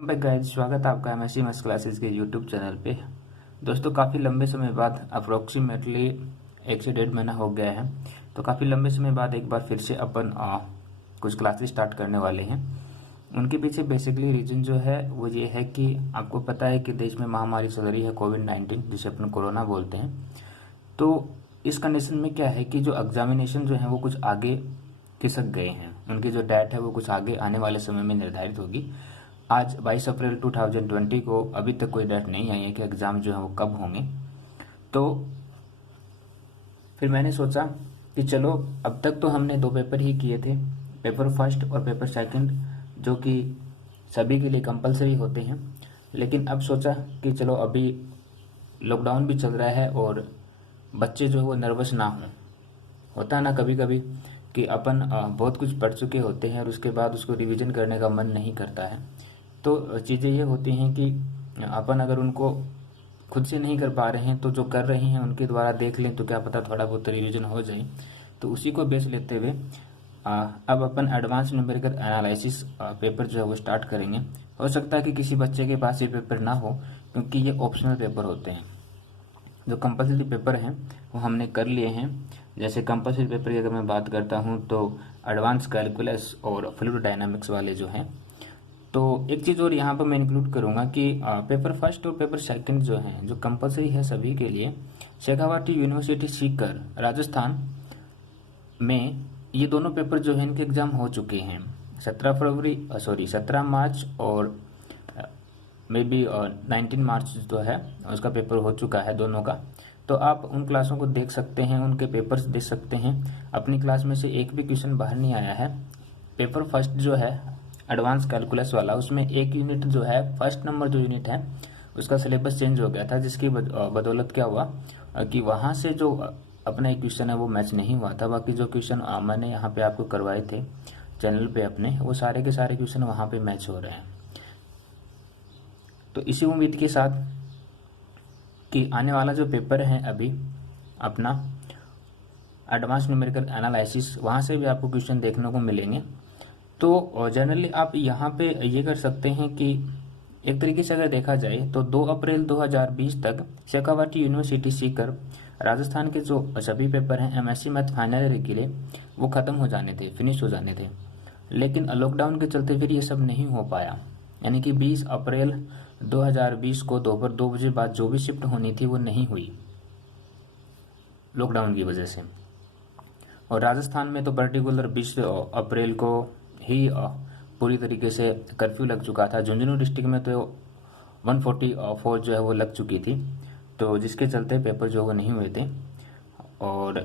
पे गाइस, स्वागत है आपका एमएससी मैथ्स क्लासेस के यूट्यूब चैनल पे। दोस्तों, काफ़ी लंबे समय बाद अप्रोक्सीमेटली 1 से 1.5 महीना हो गया है। तो काफ़ी लंबे समय बाद एक बार फिर से अपन कुछ क्लासेस स्टार्ट करने वाले हैं। उनके पीछे बेसिकली रीज़न जो है वो ये है कि आपको पता है कि देश में महामारी चल रही है कोविड-19, जिसे अपन कोरोना बोलते हैं। तो इस कंडीशन में क्या है कि जो एग्जामिनेशन जो है वो कुछ आगे खिसक गए हैं। उनकी जो डेट है वो कुछ आगे आने वाले समय में निर्धारित होगी। आज 22 अप्रैल 2020 को अभी तक कोई डेट नहीं आई है कि एग्ज़ाम जो है वो कब होंगे। तो फिर मैंने सोचा कि चलो, अब तक तो हमने 2 पेपर ही किए थे, पेपर फर्स्ट और पेपर सेकंड, जो कि सभी के लिए कंपलसरी होते हैं। लेकिन अब सोचा कि चलो, अभी लॉकडाउन भी चल रहा है और बच्चे जो है वो नर्वस ना हों। होता है ना कभी कभी कि अपन बहुत कुछ पढ़ चुके होते हैं और उसके बाद उसको रिवीजन करने का मन नहीं करता है। तो चीज़ें ये होती हैं कि अपन अगर उनको खुद से नहीं कर पा रहे हैं तो जो कर रहे हैं उनके द्वारा देख लें, तो क्या पता थोड़ा बहुत रिवीजन हो जाए। तो उसी को बेस लेते हुए अब अपन एडवांस न्यूमेरिकल एनालिसिस पेपर जो है वो स्टार्ट करेंगे। हो सकता है कि किसी बच्चे के पास ये पेपर ना हो, क्योंकि ये ऑप्शनल पेपर होते हैं। जो कंपलसरी पेपर हैं वो हमने कर लिए हैं। जैसे कंपलसरी पेपर की अगर मैं बात करता हूँ तो एडवांस कैलकुलस और फ्लूइड डायनामिक्स वाले जो हैं। तो एक चीज़ और यहाँ पर मैं इंक्लूड करूँगा कि पेपर फर्स्ट और पेपर सेकंड जो हैं, जो कंपलसरी है सभी के लिए, शेखावाटी यूनिवर्सिटी सीकर राजस्थान में ये दोनों पेपर जो है इनके एग्ज़ाम हो चुके हैं। 17 मार्च और मे बी 19 मार्च जो है उसका पेपर हो चुका है दोनों का। तो आप उन क्लासों को देख सकते हैं, उनके पेपर्स देख सकते हैं। अपनी क्लास में से एक भी क्वेश्चन बाहर नहीं आया है। पेपर फर्स्ट जो है एडवांस कैलकुलस वाला, उसमें एक यूनिट जो है, फर्स्ट नंबर जो यूनिट है उसका सिलेबस चेंज हो गया था, जिसकी बदौलत क्या हुआ कि वहाँ से जो अपना एक क्वेश्चन है वो मैच नहीं हुआ था। बाकी जो क्वेश्चन मैंने यहाँ पे आपको करवाए थे चैनल पे अपने, वो सारे के सारे क्वेश्चन वहाँ पे मैच हो रहे हैं। तो इसी उम्मीद के साथ कि आने वाला जो पेपर है अभी अपना एडवांस न्यूमेरिकल एनालिसिस, वहाँ से भी आपको क्वेश्चन देखने को मिलेंगे। तो जनरली आप यहाँ पे ये कर सकते हैं कि एक तरीके से अगर देखा जाए तो 2 अप्रैल 2020 तक शेखावाटी यूनिवर्सिटी सीकर राजस्थान के जो सभी पेपर हैं एमएससी मैथ फाइनल ईयर के लिए, वो ख़त्म हो जाने थे, फिनिश हो जाने थे। लेकिन लॉकडाउन के चलते फिर ये सब नहीं हो पाया। यानी कि 20 अप्रैल 2020 को दोपहर 2 बजे बाद जो भी शिफ्ट होनी थी वो नहीं हुई लॉकडाउन की वजह से। और राजस्थान में तो पर्टिकुलर 20 अप्रैल को ही पूरी तरीके से कर्फ्यू लग चुका था। झुंझुनू डिस्ट्रिक्ट में तो 144 जो है वो लग चुकी थी, तो जिसके चलते पेपर जो वो नहीं हुए थे। और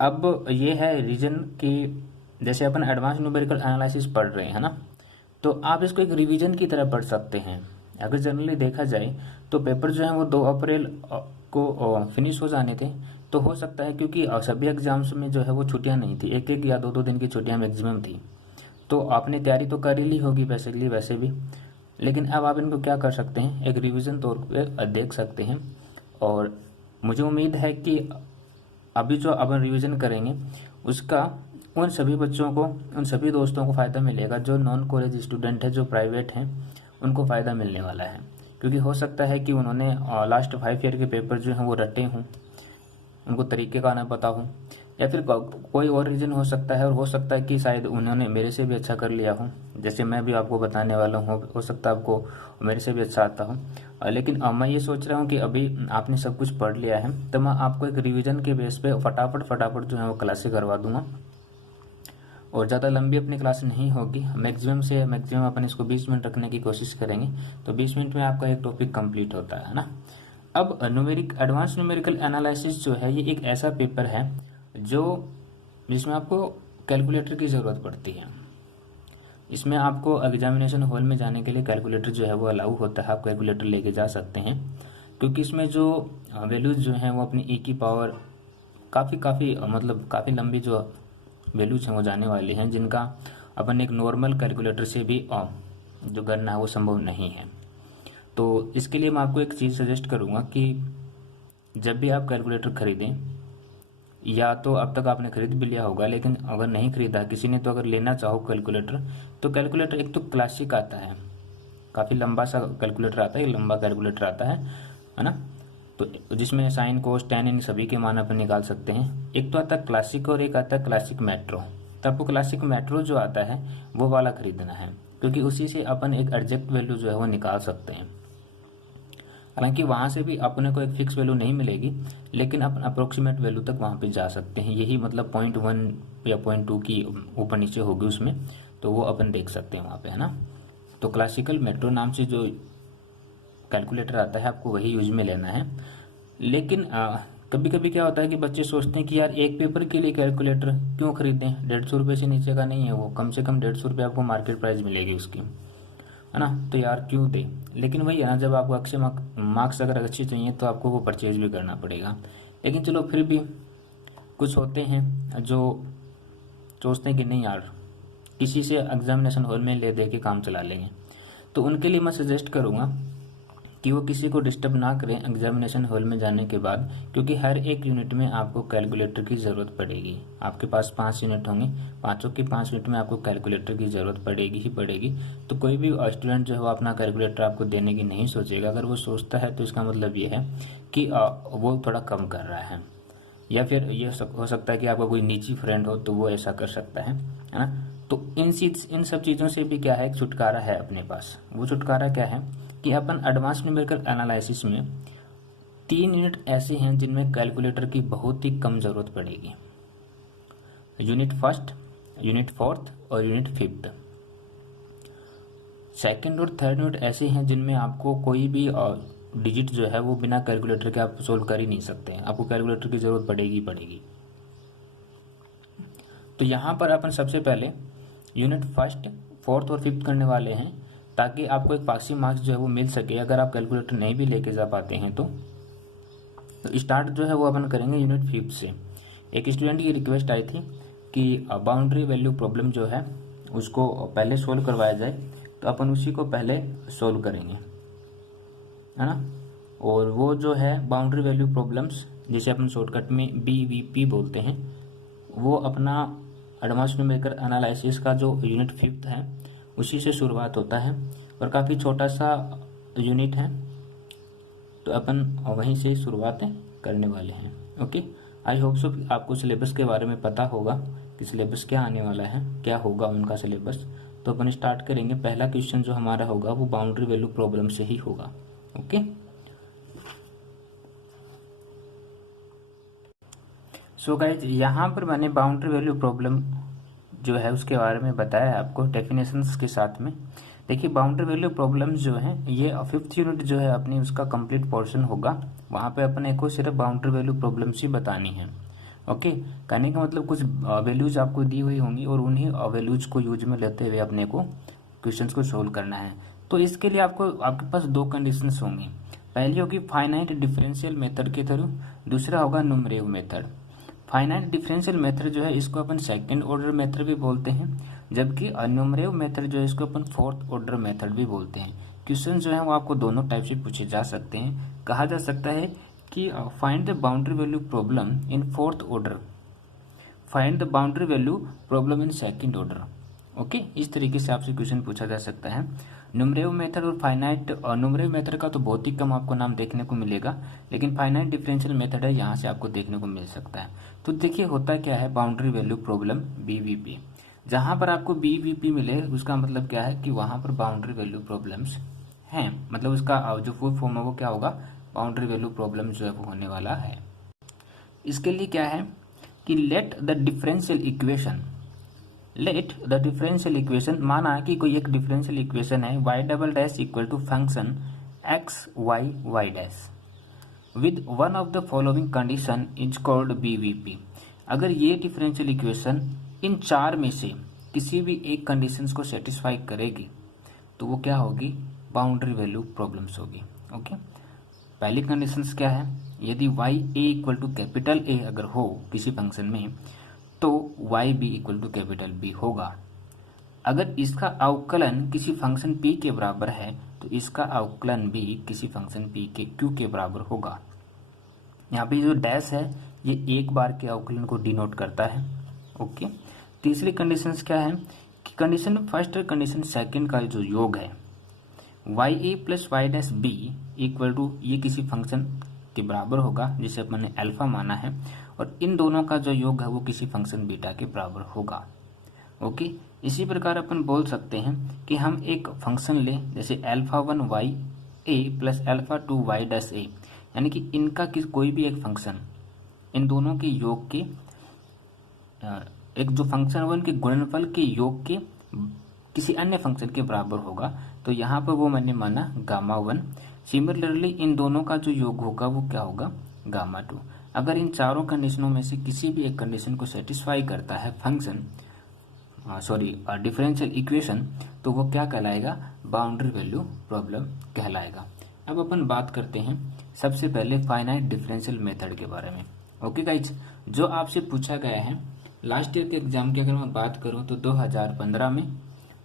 अब ये है रीजन कि जैसे अपन एडवांस न्यूमेरिकल एनालिसिस पढ़ रहे हैं ना, तो आप इसको एक रिवीजन की तरह पढ़ सकते हैं। अगर जनरली देखा जाए तो पेपर जो है वो 2 अप्रैल को फिनिश हो जाने थे। तो हो सकता है क्योंकि सभी एग्जाम्स में जो है वो छुट्टियां नहीं थी, एक एक या दो दो दिन की छुट्टियां मैक्सिमम थी। तो आपने तैयारी तो कर ही ली होगी बेसिकली वैसे भी, लेकिन अब आप इनको क्या कर सकते हैं, एक रिवीजन तौर पे देख सकते हैं। और मुझे उम्मीद है कि अभी जो अपन रिवीजन करेंगे उसका उन सभी बच्चों को, उन सभी दोस्तों को फ़ायदा मिलेगा जो नॉन कॉलेज स्टूडेंट है, जो प्राइवेट हैं, उनको फ़ायदा मिलने वाला है। क्योंकि हो सकता है कि उन्होंने लास्ट 5 ईयर के पेपर जो हैं वो रटे हों, उनको तरीके का ना पता हो, या फिर कोई और रीज़न हो सकता है। और हो सकता है कि शायद उन्होंने मेरे से भी अच्छा कर लिया हो, जैसे मैं भी आपको बताने वाला हूँ। हो सकता है आपको मेरे से भी अच्छा आता हो। लेकिन मैं ये सोच रहा हूँ कि अभी आपने सब कुछ पढ़ लिया है, तो मैं आपको एक रिवीजन के बेस पे फटाफट जो है वो क्लासें करवा दूंगा। और ज़्यादा लंबी अपनी क्लास नहीं होगी, मैक्सिमम से मैक्सिमम अपन इसको 20 मिनट रखने की कोशिश करेंगे। तो 20 मिनट में आपका एक टॉपिक कंप्लीट होता है ना। अब एडवांस न्यूमेरिकल एनालिसिस जो है ये एक ऐसा पेपर है जो जिसमें आपको कैलकुलेटर की ज़रूरत पड़ती है। इसमें आपको एग्जामिनेशन हॉल में जाने के लिए कैलकुलेटर जो है वो अलाउ होता है, आप कैलकुलेटर लेके जा सकते हैं। क्योंकि इसमें जो वैल्यूज़ जो हैं वो अपनी e की पावर काफ़ी मतलब काफ़ी लंबी जो वैल्यूज हैं वो जाने वाली हैं, जिनका अपन एक नॉर्मल कैलकुलेटर से भी जो करना है वो संभव नहीं है। तो इसके लिए मैं आपको एक चीज़ सजेस्ट करूँगा कि जब भी आप कैलकुलेटर खरीदें, या तो अब तक आपने खरीद भी लिया होगा, लेकिन अगर नहीं खरीदा किसी ने, तो अगर लेना चाहो कैलकुलेटर, तो कैलकुलेटर एक तो क्लासिक आता है, काफ़ी लंबा सा कैलकुलेटर आता है, लंबा कैलकुलेटर आता है ना। तो जिसमें साइन कोस टैन इन सभी के मान अपन निकाल सकते हैं। एक तो आता है क्लासिक और एक आता है क्लासिक मेट्रो। तो आपको क्लासिक मेट्रो जो आता है वो वाला खरीदना है, क्योंकि उसी से अपन एक एग्जैक्ट वैल्यू जो है वो निकाल सकते हैं। हालांकि वहाँ से भी अपने को एक फिक्स वैल्यू नहीं मिलेगी, लेकिन अपन अप्रोक्सीमेट वैल्यू तक वहाँ पे जा सकते हैं। यही मतलब 0.1 या 0.2 की ऊपर नीचे होगी उसमें, तो वो अपन देख सकते हैं वहाँ पे, है ना। तो क्लासिकल मेट्रो नाम से जो कैलकुलेटर आता है आपको वही यूज में लेना है। लेकिन कभी कभी क्या होता है कि बच्चे सोचते हैं कि यार एक पेपर के लिए कैलकुलेटर क्यों खरीदें, 150 रुपये से नीचे का नहीं है वो, कम से कम 150 रुपये आपको मार्केट प्राइस मिलेगी उसकी, है ना। तो यार क्यों दे, लेकिन वही है ना, जब आपको अच्छे मार्क्स अगर अच्छे चाहिए तो आपको वो परचेज भी करना पड़ेगा। लेकिन चलो फिर भी कुछ होते हैं जो सोचते हैं कि नहीं यार किसी से एग्जामिनेशन हॉल में ले दे के काम चला लेंगे, तो उनके लिए मैं सजेस्ट करूँगा कि वो किसी को डिस्टर्ब ना करें एग्जामिनेशन हॉल में जाने के बाद, क्योंकि हर एक यूनिट में आपको कैलकुलेटर की ज़रूरत पड़ेगी। आपके पास 5 यूनिट होंगे, पाँचों के 5 यूनिट में आपको कैलकुलेटर की ज़रूरत पड़ेगी ही पड़ेगी। तो कोई भी स्टूडेंट जो है वो अपना कैलकुलेटर आपको देने की नहीं सोचेगा। अगर वो सोचता है तो इसका मतलब ये है कि वो थोड़ा कम कर रहा है, या फिर ये हो सकता है कि आपका कोई निजी फ्रेंड हो तो वो ऐसा कर सकता है ना। तो इन सब चीज़ों से भी क्या है, छुटकारा है अपने पास। वो छुटकारा क्या है कि अपन एडवांस न्यूमेरिकल एनालिसिस में 3 यूनिट ऐसे हैं जिनमें कैलकुलेटर की बहुत ही कम ज़रूरत पड़ेगी। यूनिट फर्स्ट, यूनिट फोर्थ और यूनिट फिफ्थ। सेकंड और थर्ड यूनिट ऐसे हैं जिनमें आपको कोई भी डिजिट जो है वो बिना कैलकुलेटर के आप सोल्व कर ही नहीं सकते हैं, आपको कैलकुलेटर की ज़रूरत पड़ेगी पड़ेगी। तो यहाँ पर अपन सबसे पहले यूनिट फर्स्ट, फोर्थ और फिफ्थ करने वाले हैं, ताकि आपको एक पासिंग मार्क्स जो है वो मिल सके अगर आप कैलकुलेटर नहीं भी लेके जा पाते हैं तो स्टार्ट जो है वो अपन करेंगे यूनिट फिफ्थ से। एक स्टूडेंट की रिक्वेस्ट आई थी कि बाउंड्री वैल्यू प्रॉब्लम जो है उसको पहले सोल्व करवाया जाए, तो अपन उसी को पहले सोल्व करेंगे, है ना। और वो जो है बाउंड्री वैल्यू प्रॉब्लम्स, जिसे अपन शॉर्टकट में BVP बोलते हैं, वो अपना एडवांस न्यूमेरिकल एनालिसिस का जो यूनिट फिफ्थ है उसी से शुरुआत होता है, और काफ़ी छोटा सा यूनिट है, तो अपन वहीं से शुरुआत करने वाले हैं। ओके, आई होप सो आपको सिलेबस के बारे में पता होगा कि सिलेबस क्या आने वाला है, क्या होगा उनका सिलेबस। तो अपन स्टार्ट करेंगे। पहला क्वेश्चन जो हमारा होगा वो बाउंड्री वैल्यू प्रॉब्लम से ही होगा। ओके, सो गाइज यहाँ पर मैंने बाउंड्री वैल्यू प्रॉब्लम जो है उसके बारे में बताया आपको डेफिनेशंस के साथ में। देखिए बाउंड्री वैल्यू प्रॉब्लम्स जो है ये फिफ्थ यूनिट जो है अपनी उसका कंप्लीट पोर्शन होगा। वहाँ पे अपने को सिर्फ बाउंड्री वैल्यू प्रॉब्लम्स ही बतानी है। ओके, कहने का मतलब कुछ वैल्यूज आपको दी हुई होंगी और उन्हीं वैल्यूज को यूज में लेते हुए अपने को क्वेश्चंस को सोल्व करना है। तो इसके लिए आपके पास 2 कंडीशंस होंगी। पहली होगी फाइनाइट डिफरेंशियल मेथड के थ्रू, दूसरा होगा न्यूमरेटिव मेथड। फाइनाइट डिफरेंशियल मेथड जो है इसको अपन सेकंड ऑर्डर मेथड भी बोलते हैं, जबकि न्यूमरेटिव मेथड जो है इसको अपन फोर्थ ऑर्डर मेथड भी बोलते हैं। क्वेश्चन जो है वो आपको दोनों टाइप से पूछे जा सकते हैं। कहा जा सकता है कि find the boundary value problem in fourth order, find the boundary value problem in second order. Okay, इस तरीके से आपसे क्वेश्चन पूछा जा सकता है। न्यूमरेटिव मेथड और फाइनाइट, न्यूमरेटिव मेथड का तो बहुत ही कम आपको नाम देखने को मिलेगा, लेकिन फाइनाइट डिफरेंशियल मेथड है, यहाँ से आपको देखने को मिल सकता है। तो देखिए होता क्या है बाउंड्री वैल्यू प्रॉब्लम BVP, जहाँ पर आपको BVP मिले उसका मतलब क्या है कि वहाँ पर बाउंड्री वैल्यू प्रॉब्लम्स हैं, मतलब उसका जो फुल फॉर्म है वो क्या होगा, बाउंड्री वैल्यू प्रॉब्लम जो है वो होने वाला है। इसके लिए क्या है कि लेट द डिफरेंशियल इक्वेशन, माना कि कोई एक डिफरेंशियल इक्वेशन है y double dash equal to function x y dash with one of the following condition is called BVP। अगर ये डिफरेंशियल इक्वेशन इन 4 में से किसी भी एक कंडीशंस को सेटिस्फाई करेगी तो वो क्या होगी, बाउंड्री वैल्यू प्रॉब्लम्स होगी। ओके, पहली कंडीशंस क्या है, यदि y a equal to capital A अगर हो किसी फंक्शन में तो y b equal to capital B होगा। अगर इसका अवकलन किसी फंक्शन p के बराबर है तो इसका अवकलन भी किसी फंक्शन p के q के बराबर होगा। यहाँ पे जो डैश है ये एक बार के अवकलन को डिनोट करता है। ओके, तीसरी कंडीशंस क्या है कि कंडीशन फर्स्ट और कंडीशन सेकंड का जो योग है y a plus y dash b equal to ये किसी फंक्शन के बराबर होगा जिसे अपन ने अल्फा माना है, और इन दोनों का जो योग है वो किसी फंक्शन बीटा के बराबर होगा। ओके, इसी प्रकार अपन बोल सकते हैं कि हम एक फंक्शन लें जैसे alpha 1 Y a plus alpha 2 y dash ए, यानी कि इनका कोई भी एक फंक्शन इन दोनों के योग के एक जो फंक्शन है वो इनके गुणनफल के योग के किसी अन्य फंक्शन के बराबर होगा, तो यहाँ पर वो मैंने माना गामा 1। सिमिलरली इन दोनों का जो योग होगा वो क्या होगा, गामा 2। अगर इन चारों कंडीशनों में से किसी भी एक कंडीशन को सेटिस्फाई करता है फंक्शन डिफरेंशियल इक्वेशन, तो वो क्या कहलाएगा, बाउंड्री वैल्यू प्रॉब्लम कहलाएगा। अब अपन बात करते हैं सबसे पहले फाइनाइट डिफरेंशियल मेथड के बारे में। ओके गाइज, जो आपसे पूछा गया है लास्ट ईयर के एग्जाम की अगर मैं बात करूं तो 2015 में,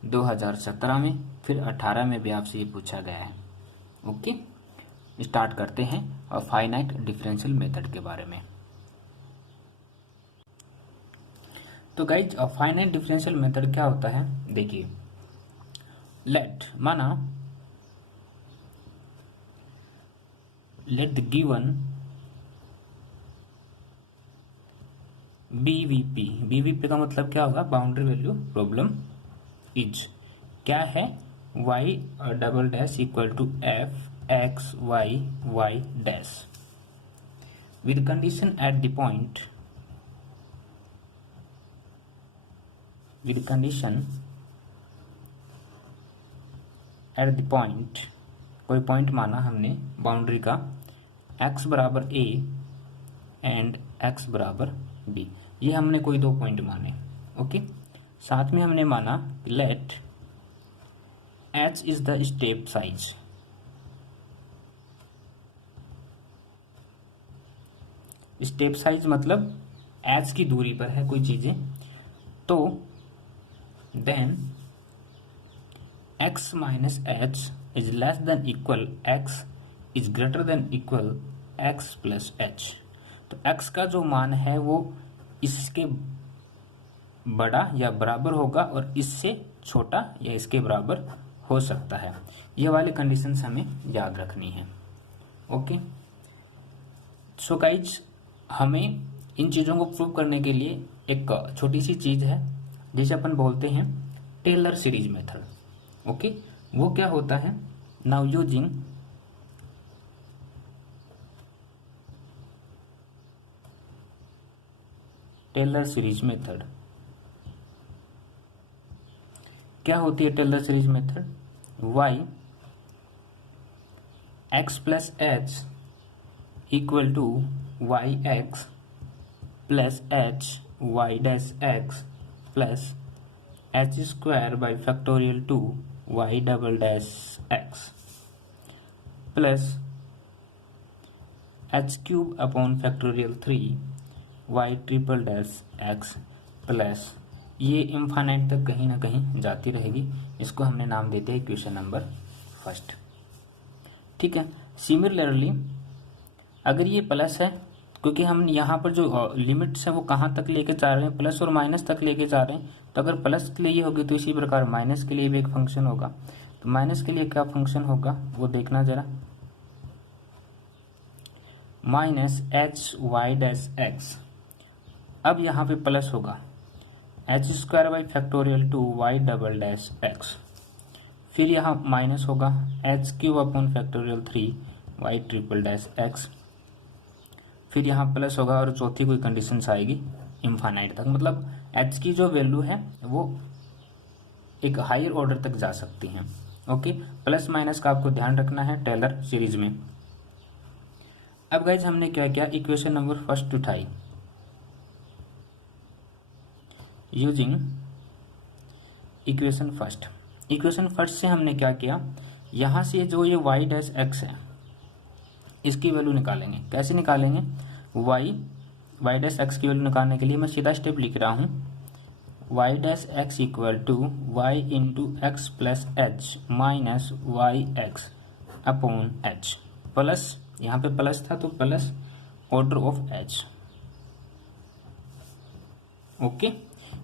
2017 में, फिर 18 में भी आपसे ये पूछा गया है। ओके, स्टार्ट करते हैं और फाइनाइट डिफरेंशियल मेथड के बारे में। तो गाइज फाइनाइट डिफरेंशियल मेथड क्या होता है, देखिए लेट द गिवन बीवीपी का मतलब क्या होगा, बाउंड्री वैल्यू प्रॉब्लम इज क्या है, y double dash equal to f x y y dash with condition at the point कोई पॉइंट माना हमने बाउंड्री का x बराबर a एंड x बराबर b, ये हमने कोई दो पॉइंट माने। ओके, साथ में हमने माना let h is the step size, step size मतलब h की दूरी पर है कोई चीजें, तो then x minus h is less than equal x is greater than equal x plus h। तो x का जो मान है वो इसके बड़ा या बराबर होगा और इससे छोटा या इसके बराबर हो सकता है। ये वाली कंडीशंस हमें याद रखनी है। ओके, सो गाइज हमें इन चीज़ों को प्रूव करने के लिए एक छोटी सी चीज़ है जिसे अपन बोलते हैं टेलर सीरीज मेथड। ओके, वो क्या होता है, now using Taylor series method. क्या होती है Taylor series method, y x plus h equal to y x plus h y dash x plus h square by factorial 2 y double dash x plus h cube upon factorial 3 y triple dash x plus, ये infinite तक कहीं ना कहीं जाती रहेगी। इसको हमने नाम देते हैं इक्वेशन नंबर फर्स्ट। ठीक है, सिमिलरली अगर ये प्लस है, क्योंकि हम यहाँ पर जो लिमिट्स है वो कहाँ तक लेके जा रहे हैं, प्लस और माइनस तक लेके जा रहे हैं, तो अगर प्लस के लिए ये होगी तो इसी प्रकार माइनस के लिए भी एक फंक्शन होगा। तो माइनस के लिए क्या फंक्शन होगा वो देखना जरा, minus h y dash x. अब यहाँ पे प्लस होगा h square by factorial 2 y double dash x, फिर यहाँ माइनस होगा h cube upon factorial 3 y triple dash x, फिर यहाँ प्लस होगा और चौथी कोई कंडीशन आएगी इनफाइनाइट तक। मतलब एच की जो वैल्यू है वो एक हायर ऑर्डर तक जा सकती है। ओके, प्लस माइनस का आपको ध्यान रखना है टेलर सीरीज में। अब गाइज हमने क्या किया, इक्वेशन नंबर फर्स्ट उठाई using equation first. Equation first से हमने क्या किया, यहाँ से जो ये वाई डैश एक्स है इसकी वैल्यू निकालेंगे। कैसे निकालेंगे, वाई डैश एक्स की वैल्यू निकालने के लिए मैं सीधा स्टेप लिख रहा हूँ, y dash x equal to y into x plus H minus Y x upon h, plus यहाँ पे प्लस था तो plus order of h. Okay,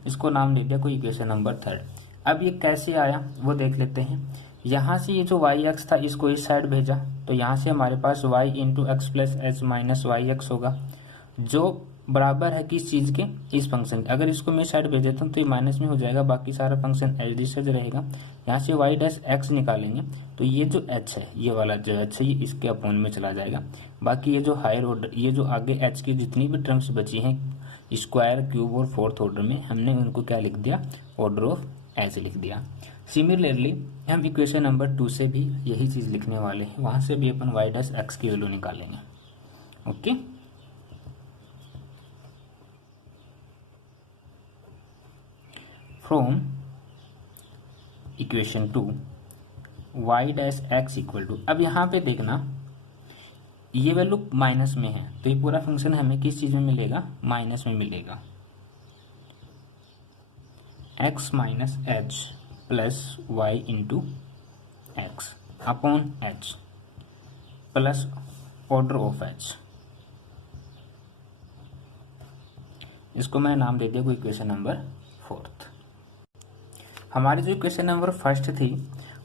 इसको नाम दे दिया कोई इक्वेशन नंबर थर्ड। अब ये कैसे आया वो देख लेते हैं। यहाँ से ये जो वाई एक्स था इसको इस साइड भेजा, तो यहाँ से हमारे पास Y into x plus H minus Y X होगा, जो बराबर है किस चीज़ के, इस फंक्शन के। अगर इसको मैं साइड भेज देता हूँ तो ये माइनस में हो जाएगा, बाकी सारा फंक्शन एज इट इज रहेगा। यहाँ से वाई डैश एक्स निकालेंगे तो ये जो एच है, ये वाला जो एच है, ये इसके अपॉन में चला जाएगा। बाकी ये जो हायर ऑर्डर, ये जो आगे एच की जितनी भी टर्म्स बची हैं स्क्वायर, क्यूब और फोर्थ ऑर्डर में, हमने उनको क्या लिख दिया, ऑर्डर ऑफ एच लिख दिया। सिमिलरली हम इक्वेशन नंबर 2 से भी यही चीज़ लिखने वाले हैं, वहाँ से भी अपन वाई डैश एक्स की वैल्यू निकालेंगे। Okay, from equation 2 y dash x equal to, अब यहाँ पे देखना ये वैल्यू माइनस में है तो ये पूरा फंक्शन हमें किस चीज़ में मिलेगा, माइनस में मिलेगा। X minus h plus y into x upon h plus order of h, इसको मैं नाम दे दिया इक्वेशन नंबर 4। हमारी जो इक्वेशन नंबर 1 थी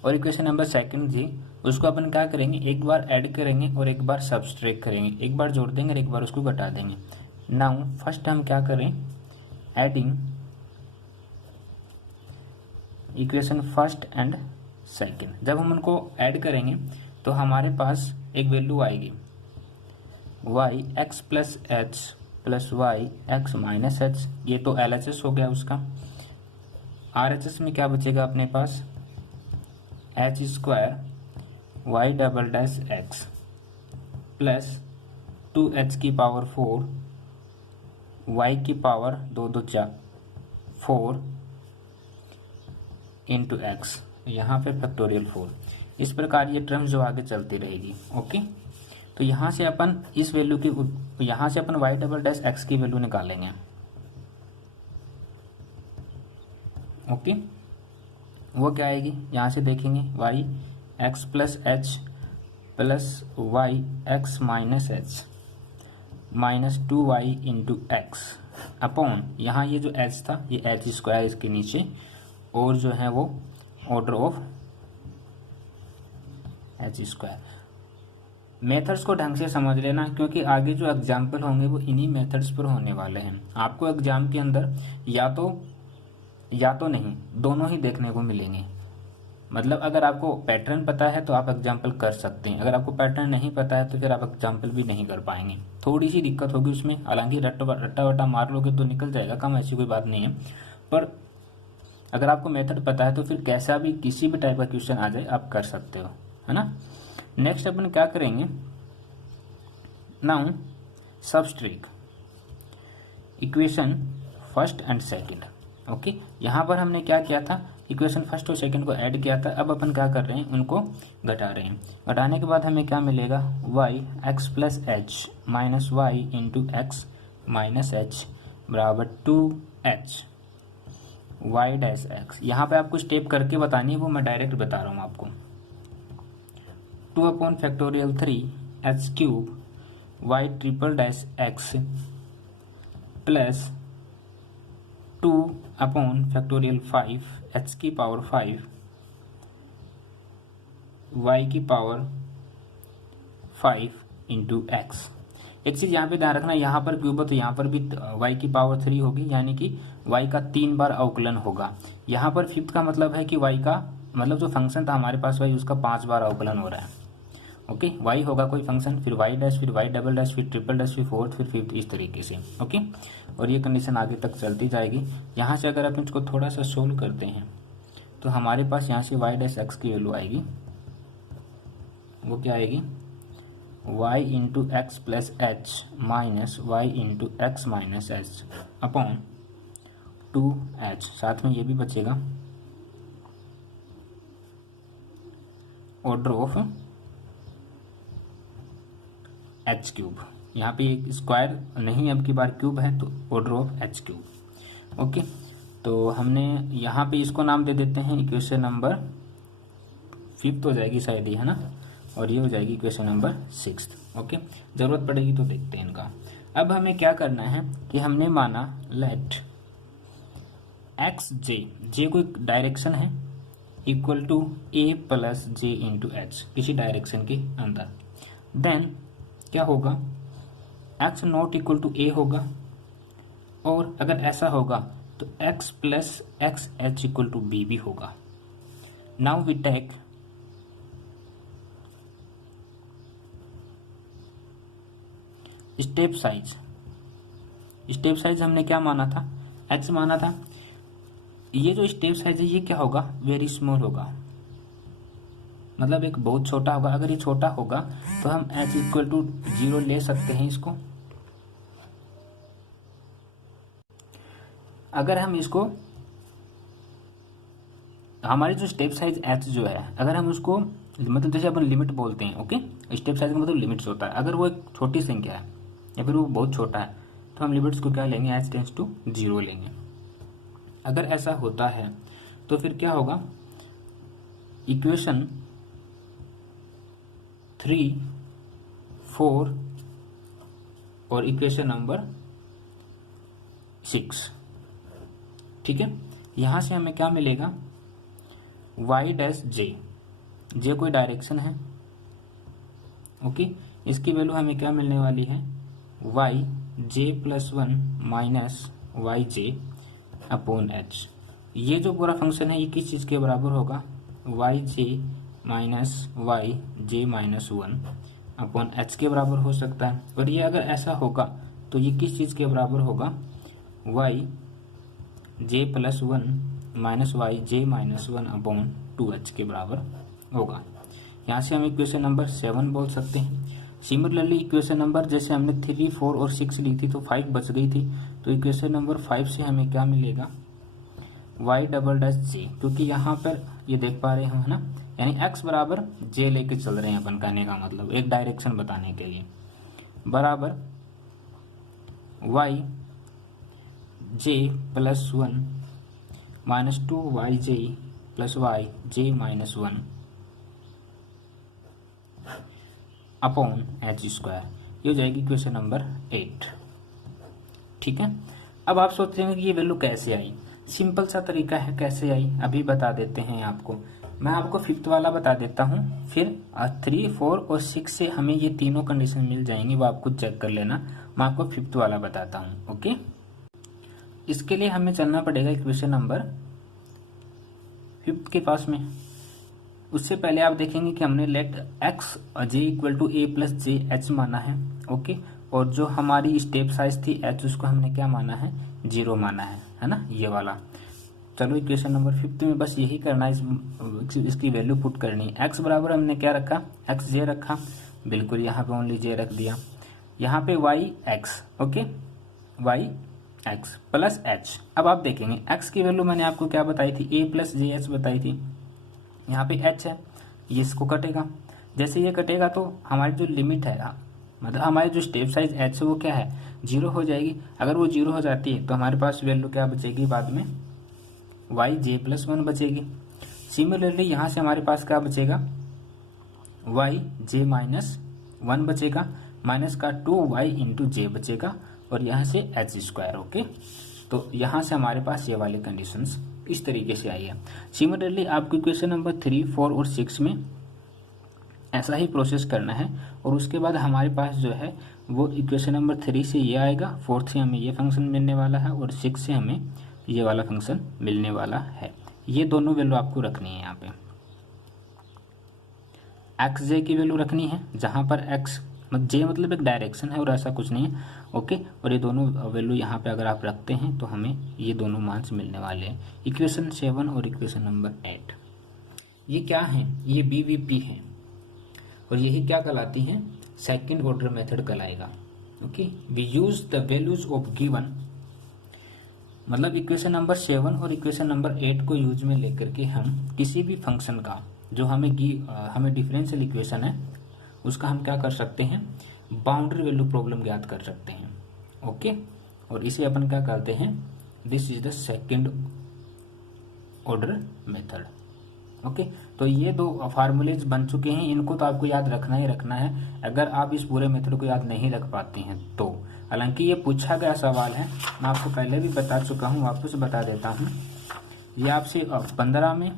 और इक्वेशन नंबर 2 थी, उसको अपन क्या करेंगे, एक बार ऐड करेंगे और एक बार सब्सट्रैक्ट करेंगे, एक बार जोड़ देंगे और एक बार उसको घटा देंगे। नाउ फर्स्ट हम क्या करें, एडिंग इक्वेशन 1 एंड 2। जब हम उनको ऐड करेंगे तो हमारे पास एक वैल्यू आएगी y x plus h plus y x minus h, ये तो एल एच एस हो गया उसका। आर एच एस में क्या बचेगा अपने पास, H square Y double dash x plus 2h की पावर 4 वाई की पावर 2 2 4 इंटू एक्स, यहाँ पे फैक्टोरियल 4। इस प्रकार ये टर्म जो आगे चलती रहेगी। ओके, तो यहाँ से अपन इस वैल्यू की, यहाँ से अपन वाई डबल डैश एक्स की वैल्यू निकालेंगे। ओके, वो क्या आएगी, यहाँ से देखेंगे y x plus h plus y x minus h minus 2y into x upon, यहाँ ये जो एच था ये एच स्क्वायर इसके नीचे, और जो है वो order of H square. Methods को ढंग से समझ लेना, क्योंकि आगे जो एग्जाम्पल होंगे वो इन्हीं मेथड्स पर होने वाले हैं। आपको एग्जाम के अंदर या तो नहीं, दोनों ही देखने को मिलेंगे। मतलब अगर आपको पैटर्न पता है तो आप एग्जाम्पल कर सकते हैं, अगर आपको पैटर्न नहीं पता है तो फिर आप एग्जाम्पल भी नहीं कर पाएंगे। थोड़ी सी दिक्कत होगी उसमें, हालांकि रट्टा वट्टा मार लोगे तो निकल जाएगा काम, ऐसी कोई बात नहीं है। पर अगर आपको मेथड पता है तो फिर कैसा भी किसी भी टाइप का क्वेश्चन आ जाए आप कर सकते हो, है ना। नेक्स्ट अपन क्या करेंगे, now subtract equation 1 and 2। Okay, यहाँ पर हमने क्या किया था, इक्वेशन 1 और 2 को ऐड किया था। अब अपन क्या कर रहे हैं, उनको घटा रहे हैं। घटाने के बाद हमें क्या मिलेगा, y x plus H minus y into x minus h बराबर 2h वाई डैश एक्स। यहाँ पे आपको स्टेप करके बतानी है, वो मैं डायरेक्ट बता रहा हूँ आपको। 2 upon factorial 3 h cube y triple dash x plus 2 upon factorial 5 h की पावर 5 वाई की पावर 5 इंटू एक्स। एक चीज़ यहाँ पे ध्यान रखना, यहाँ पर क्यूब है तो यहाँ पर भी वाई की पावर 3 होगी, यानी कि वाई का 3 बार अवकलन होगा। यहाँ पर 5 का मतलब है कि वाई का मतलब जो फंक्शन था हमारे पास वाई, उसका 5 बार अवकलन हो रहा है। ओके, वाई होगा कोई फंक्शन, फिर वाई डैश, फिर वाई डबल डैश, फिर ट्रिपल डैश, फिर फोर्थ, फिर फिफ्थ, इस तरीके से। ओके, और ये कंडीशन आगे तक चलती जाएगी। यहाँ से अगर आप इसको थोड़ा सा सोल्व करते हैं तो हमारे पास यहाँ से वाई डैश एक्स की वैल्यू आएगी, वो क्या आएगी, y into x plus H minus y into x minus h upon 2h। साथ में ये भी बचेगा ऑर्डर ऑफ एच क्यूब। यहाँ पे एक स्क्वायर नहीं, अब की बार क्यूब है तो order of H cube. Okay, तो हमने यहाँ पे इसको नाम दे देते हैं इक्वेशन नंबर 5 हो जाएगी शायद ये, है ना, और ये हो जाएगी इक्वेशन नंबर 6। ओके, जरूरत पड़ेगी तो देखते हैं इनका। अब हमें क्या करना है कि हमने माना लेट एक्स जे, जे कोई डायरेक्शन है, equal to a plus j into h किसी डायरेक्शन के अंदर, देन क्या होगा, x not equal to a होगा, और अगर ऐसा होगा तो x plus x h equal to b भी होगा। Now we take step size. Step size हमने क्या माना था, एक्स माना था। ये जो स्टेप साइज है ये क्या होगा, वेरी स्मॉल होगा, मतलब एक बहुत छोटा होगा। अगर ये छोटा होगा तो हम एच इक्वल टू 0 ले सकते हैं इसको। अगर हम इसको, हमारी जो स्टेप साइज एच जो है, अगर हम उसको मतलब जैसे अपन लिमिट बोलते हैं, ओके, स्टेप साइज का मतलब लिमिट्स होता है। अगर वो एक छोटी संख्या है या फिर वो बहुत छोटा है तो हम लिमिट्स को क्या लेंगे, एच टेंस टू 0 लेंगे। अगर ऐसा होता है तो फिर क्या होगा, इक्वेशन 3, 4 और इक्वेशन नंबर 6, ठीक है। यहां से हमें क्या मिलेगा, y डैश जे, जे कोई डायरेक्शन है, ओके। इसकी वैल्यू हमें क्या मिलने वाली है, y j प्लस 1 माइनस वाई जे अपॉन एच। ये जो पूरा फंक्शन है ये किस चीज़ के बराबर होगा, Y J minus y J minus 1 upon H के बराबर हो सकता है। और ये अगर ऐसा होगा तो ये किस चीज़ के बराबर होगा, वाई जे प्लस 1 माइनस y J minus 1 upon 2h के बराबर होगा। यहाँ से हम इक्वेशन नंबर 7 बोल सकते हैं। सिमिलरली इक्वेशन नंबर, जैसे हमने 3, 4 और 6 ली थी तो 5 बच गई थी, तो इक्वेशन नंबर 5 से हमें क्या मिलेगा, y डबल डैश जे, क्योंकि यहाँ पर ये देख पा रहे हो है ना, यानी x बराबर j लेके चल रहे हैं अपन, कहने का मतलब एक डायरेक्शन बताने के लिए, बराबर y j plus 1 minus 2yj plus Y J minus 1 upon H square. ये हो जाएगी इक्वेशन नंबर 8, ठीक है। अब आप सोचते हैं कि ये वैल्यू कैसे आई, सिंपल सा तरीका है कैसे आई, अभी बता देते हैं आपको। मैं आपको 5th वाला बता देता हूँ, फिर 3, 4 और 6 से हमें ये तीनों कंडीशन मिल जाएंगी, वो आप खुद चेक कर लेना। मैं आपको 5th वाला बताता हूँ, ओके। इसके लिए हमें चलना पड़ेगा इक्वेशन नंबर 5th के पास में। उससे पहले आप देखेंगे कि हमने let x j equal to a plus j h माना है, ओके। और जो हमारी स्टेप साइज थी एच, उसको हमने क्या माना है, 0 माना है ना, ये वाला। चलो इक्वेशन नंबर 5th में बस यही करना है, इसकी वैल्यू पुट करनी है। एक्स बराबर हमने क्या रखा, एक्स जे रखा, बिल्कुल यहाँ पे ओनली जे रख दिया। यहाँ पे y x, okay, y x plus h. अब आप देखेंगे एक्स की वैल्यू मैंने आपको क्या बताई थी, ए प्लस जे एच बताई थी। यहाँ पे एच है, ये इसको कटेगा, जैसे ये कटेगा तो हमारी जो लिमिट है, मतलब हमारी जो स्टेप साइज एच है वो क्या है, 0 हो जाएगी। अगर वो 0 हो जाती है तो हमारे पास वैल्यू क्या बचेगी, बाद में वाई जे प्लस 1 बचेगी। सिमिलरली यहाँ से हमारे पास क्या बचेगा, वाई जे माइनस 1 बचेगा, माइनस का 2y इंटू जे बचेगा, और यहाँ से एच स्क्वायर, ओके। तो यहाँ से हमारे पास ये वाली कंडीशंस इस तरीके से आई है। सिमिलरली आपको इक्वेशन नंबर 3, 4 और 6 में ऐसा ही प्रोसेस करना है, और उसके बाद हमारे पास जो है वो इक्वेशन नंबर 3 से ये आएगा, 4 से हमें ये फंक्शन मिलने वाला है, और 6 से हमें ये वाला फंक्शन मिलने वाला है। ये दोनों वैल्यू आपको रखनी है। यहाँ पे एक्स जे की वैल्यू रखनी है, जहाँ पर एक्स जे मतलब एक डायरेक्शन है और ऐसा कुछ नहीं है, ओके। और ये दोनों वैल्यू यहाँ पे अगर आप रखते हैं तो हमें ये दोनों मार्क्स मिलने वाले हैं, इक्वेशन 7 और इक्वेशन नंबर 8। ये क्या है, ये बीवीपी है, और यही क्या कहलाती है, सेकंड ऑर्डर मेथड कहलाएगा, okay. We use the values of given, मतलब इक्वेशन नंबर 7 और इक्वेशन नंबर 8 को यूज में लेकर के हम किसी भी फंक्शन का जो हमें डिफरेंशियल इक्वेशन है उसका हम क्या कर सकते हैं, बाउंड्री वैल्यू प्रॉब्लम ज्ञात कर सकते हैं, ओके। और इसे अपन क्या कहते हैं, this is the second order method, okay. तो ये दो फार्मूलेज बन चुके हैं, इनको तो आपको याद रखना ही रखना है। अगर आप इस पूरे मेथड को याद नहीं रख पाते हैं तो, हालांकि ये पूछा गया सवाल है, मैं आपको पहले भी बता चुका हूँ, वापस बता देता हूँ। ये आपसे 15 में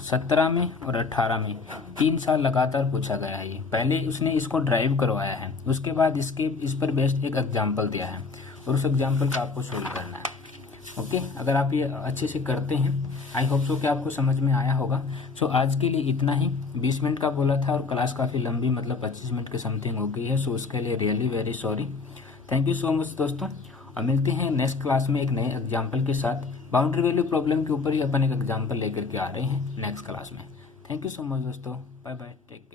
17 में और 18 में 3 साल लगातार पूछा गया है। ये पहले उसने इसको ड्राइव करवाया है, उसके बाद इस पर बेस्ड एक एग्जाम्पल दिया है और उस एग्जाम्पल का आपको सोल्व करना है। ओके, अगर आप ये अच्छे से करते हैं, आई होप सो कि आपको समझ में आया होगा। सो आज के लिए इतना ही। 20 मिनट का बोला था और क्लास काफ़ी लंबी, मतलब 25 मिनट के समथिंग हो गई है। सो उसके लिए really very sorry. Thank you so much दोस्तों, और मिलते हैं नेक्स्ट क्लास में एक नए एग्जाम्पल के साथ। बाउंड्री वैल्यू प्रॉब्लम के ऊपर ही अपन एक एग्जाम्पल लेकर के आ रहे हैं नेक्स्ट क्लास में। थैंक यू सो मच दोस्तों, बाय बाय, टेक केयर।